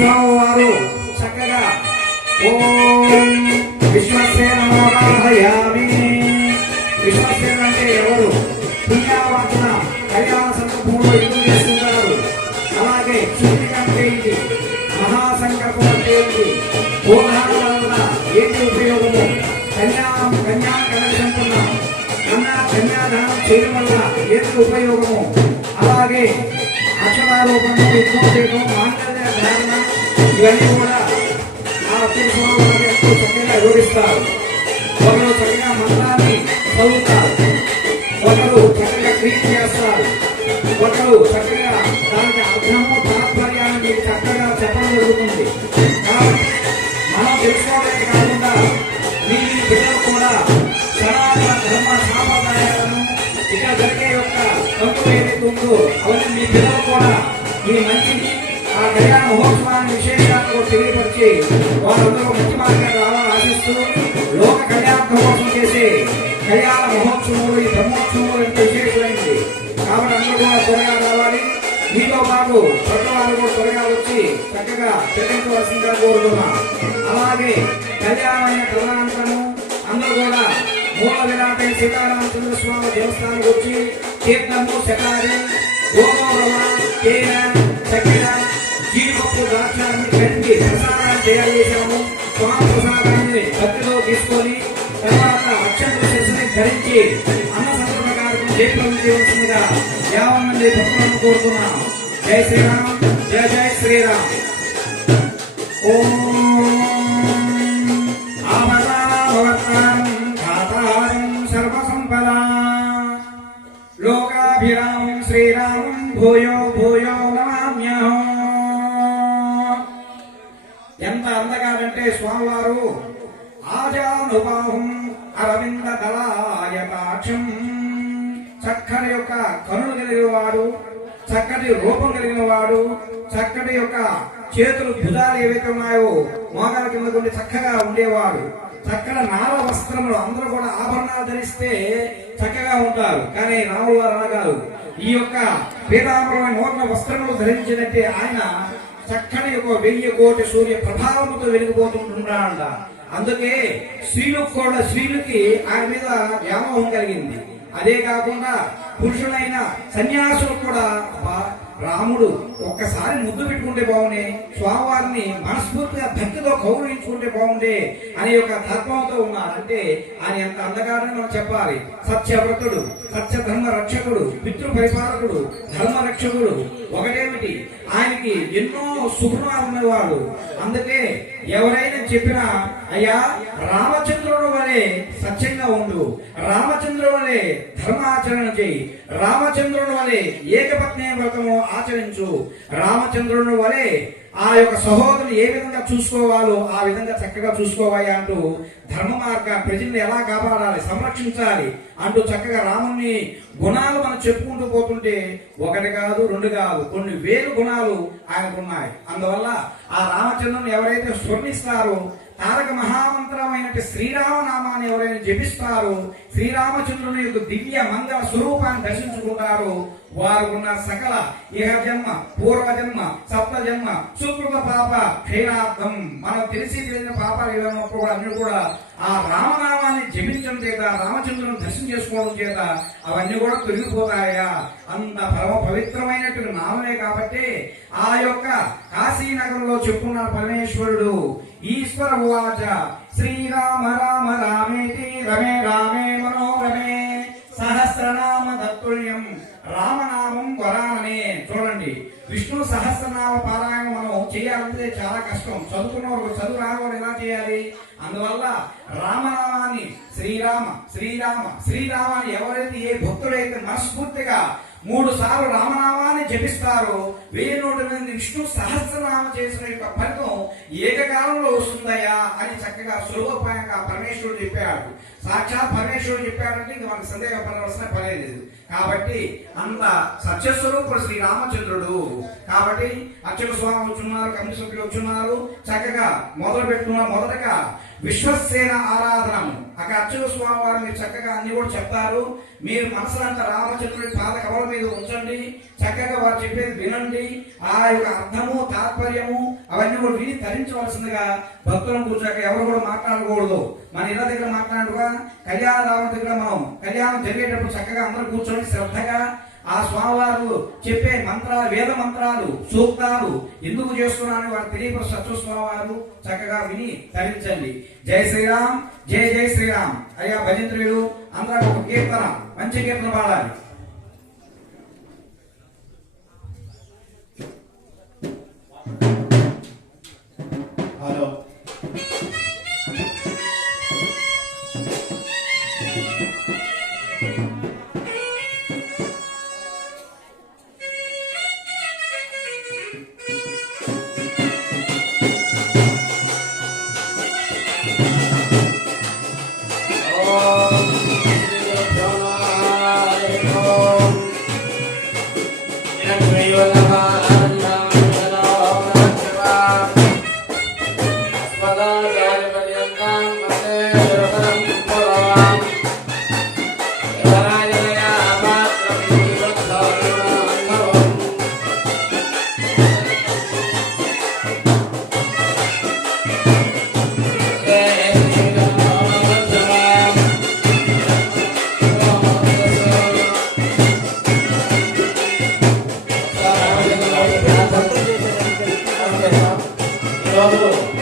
స్వామి వారు చక్కగా ఓం విశ్వసేనమోదాహయామి. విశ్వసేన అంటే ఎవరు? పుణ్యావాచన కళ్యాణ సందర్భంలో ఎందుకు చేస్తుంటారు? అలాగే సూర్యుడు అంటే ఇది, మహాసంకల్పం అంటే ఏంటి, గోదాన వలన ఏంటి ఉపయోగము, కన్యాదానం చేయడం వల్ల ఏంటి ఉపయోగము, అలాగే అక్షరారోపణం, యుద్ధం చేయడం, మాంగళ్య ధారణ, ఇవన్నీ కూడా ఆ స్వామి ఎంతో చక్కగా వివరిస్తారు. ఒకరు చక్కగా మంత్రాన్ని చదువుతారు, ఒకరు చక్కగా క్రియ చేస్తారు, ఒకరు చక్కగా దానికి అర్థము తాత్పర్యాన్ని మీకు చక్కగా చెప్పడం జరుగుతుంది. కాబట్టి మనం తెలుసుకోవడమే కాకుండా మీ పిల్లలు కూడా సనాతన ధర్మ సాంప్రదాయాలను ఇక్కడ జరిగే యొక్క తంతులు ఏదైతే ఉందో అవన్నీ మీ పిల్లలు కూడా ఈ మంచిని ఆ కళ్యాణ మహోత్సవాన్ని విశేషాలను తెలియపరిచి వారందరూ మంచి మార్గాన్ని రావాలని ఆశిస్తూ లోక కళ్యాణం కోసం చేసే కళ్యాణ మహోత్సవంలో ఈ బ్రహ్మోత్సవంలో ఎంతో విశేషమైంది. కాబట్టి అందరూ కూడా త్వరగా రావాలి. మీతో పాటు పెద్దవాళ్ళు కూడా త్వరగా వచ్చి చక్కగా చెల్లించవలసిందిగా కోరుతున్నాం. అలాగే కళ్యాణమైన ప్రధానంతరము అందరూ కూడా మూల విరాటైన సీతారామచంద్ర స్వామి దేవస్థానానికి వచ్చి తీర్థము, శకారి, గోమోరవ, తేనె, చక్కెర, జీడిపప్పు, ద్రాక్షాన్ని కలిపి ప్రసాదాన్ని తయారు చేశాము. స్వామి ప్రసాదాన్ని భక్తిలో తీసుకొని తర్వాత అక్షంత శిరస్సుని ధరించి అన్న సంతరణ కార్యక్రమం జయప్రదం చేయవలసిందిగా 50 మంది భక్తులను కోరుతున్నాం. జై శ్రీరామ్, జయ జయ శ్రీరామ్. ఓం సర్వసంపద లోకాభిరామం శ్రీరామం భూయో భూయో నమామ్యహం. ఎంత అందగాడంటే స్వామివారు ఆజానుబాహుం అరవింద దళాయతాక్షం, చక్కటి యొక్క కనులు కలిగిన వాడు, చక్కటి రూపం కలిగిన వాడు, చక్కటి యొక్క చేతులు భుజాలు ఏవైతే ఉన్నాయో మోకాల కింద కొన్ని చక్కగా ఉండేవాడు. చక్కటి నార వస్త్రములు, అందరూ కూడా ఆభరణాలు ధరిస్తే చక్కగా ఉంటారు. కానీ రాముడు వారు అనగారు, ఈ యొక్క పీతాంబరమైన నూతన వస్త్రములు ధరించినట్టే ఆయన చక్కని ఒక 1000 కోటి సూర్య ప్రభావంతో వెలిగిపోతుంటున్నాడంట. అందుకే స్త్రీలకి ఆయన మీద వ్యామోహం కలిగింది. అదే కాకుండా పురుషులైన సన్యాసులకు కూడా రాముడు ఒక్కసారి ముద్దు పెట్టుకుంటే బాగుండే, స్వామివారిని మనస్ఫూర్తిగా భక్తితో గౌరవించుకుంటే బాగుండే అనే ఒక తత్వంతో ఉన్నారు. అంటే ఆయన ఎంత అందగాడని మనం చెప్పాలి. సత్యవ్రతుడు, సత్య ధర్మ రక్షకుడు, పితృ పరిపాలకుడు, ధర్మ రక్షకుడు. ఒకటేమిటి, ఆయనకి ఎన్నో సుగుణాలు ఉన్నవాడు. అందుకే ఎవరైనా చెప్పినా అయ్యా రామచంద్రుడు వలె సత్యంగా ఉండు, రామచంద్రుడు వలె ధర్మాచరణ చేయి, రామచంద్రుడు వలె ఏకపత్ని వ్రతము ఆచరించు, రామచంద్రుడు వలె ఆ యొక్క సహోదరులు ఏ విధంగా చూసుకోవాలో ఆ విధంగా చక్కగా చూసుకోవాలి అంటూ ధర్మ మార్గ ప్రజల్ని ఎలా కాపాడాలి, సంరక్షించాలి అంటూ చక్కగా రాముని గుణాలు మనం చెప్పుకుంటూ పోతుంటే ఒకటి కాదు, 2 కాదు, కొన్ని 1000 గుణాలు ఆయనకున్నాయి. అందువల్ల ఆ రామచంద్రుని ఎవరైతే స్వర్ణిస్తారో, తారక మహామంత్రమైనటువంటి శ్రీరామనామాన్ని ఎవరైనా జపిస్తారో, శ్రీరామచంద్రుని యొక్క దివ్య మంగళ స్వరూపాన్ని దర్శించుకుంటారో వారు ఉన్న సకల ఇహ జన్మ, పూర్వజన్మ, సప్త జన్మ సుకృత పాప క్షీణార్థం, మనం తెలిసి తెలియని పాపాలు ఏమైనప్పుడు అన్ని కూడా ఆ రామనామాన్ని జపించడం చేత, రామచంద్రుని దర్శనం చేసుకోవడం చేత అవన్నీ కూడా తొలగిపోతాయా. అంత పరమ పవిత్రమైనటువంటి నామమే కాబట్టి ఆ యొక్క కాశీనగరంలో చెప్పుకున్నాడు పరమేశ్వరుడు. ఈశ్వర ఉవాచ శ్రీరామ రామ రామేతి రమే రామే మనోరమే సహస్రనామ తత్తుల్యం రామనామం వరాననే. చూడండి, విష్ణు సహస్రనామ పారాయణం మనం చేయాలంటే చాలా కష్టం. చదువుకున్న చదువు రాని ఎలా చేయాలి? అందువల్ల రామనామాన్ని శ్రీరామ శ్రీరామ శ్రీరామ అని ఎవరైతే ఏ భక్తుడైతే మనస్ఫూర్తిగా 3 సార్లు రామనామాన్ని జపిస్తారో 1000 విష్ణు సహస్రనామ చేసిన యొక్క ఫలితం ఏకకాలంలో వస్తుందయ్యా అని చక్కగా సులభోపాయంగా పరమేశ్వరుడు చెప్పాడు. సాక్షాత్ పరమేశ్వరుడు చెప్పాడంటే ఇంకా మనకు సందేహపడవలసిన పనే లేదు. కాబట్టి అంత సత్యస్వరూపుడు శ్రీరామచంద్రుడు. కాబట్టి అర్చక స్వామి వచ్చున్నారు, కమిటీ సభ్యులు వచ్చున్నారు, చక్కగా మొదలు పెట్టుకున్నారు. మొదటగా విశ్వసేన ఆరాధనము అక్కడ అర్చక స్వామి వారు మీరు చక్కగా అన్ని కూడా చెప్తారు. మీరు మనసులంతా రామచంద్రుడి పాద కవల మీద ఉంచండి, చక్కగా వారు చెప్పేది వినండి. ఆ యొక్క అర్థము తాత్పర్యము అవన్నీ కూడా విని తరించవలసిందిగా భక్తులను కూర్చోక ఎవరు కూడా మాట్లాడకూడదు. మన ఇళ్ళ దగ్గర మాట్లాడుగా కళ్యాణ రావణ దగ్గర మనం కళ్యాణం జరిగేటప్పుడు చక్కగా అందరూ కూర్చొని శ్రద్ధగా ఆ స్వామివారు చెప్పే మంత్రాలు, వేద మంత్రాలు, సూక్తాలు ఎందుకు చేస్తున్నారని వారు తెలియపరు సత్య స్వామివారు చక్కగా విని తరించండి. జై శ్రీరామ్, జై జై శ్రీరామ్. అయ్యా భజంత్రులు అందరూ ఒక కీర్తన, మంచి కీర్తన పాడాలి. హలో ఈరోజు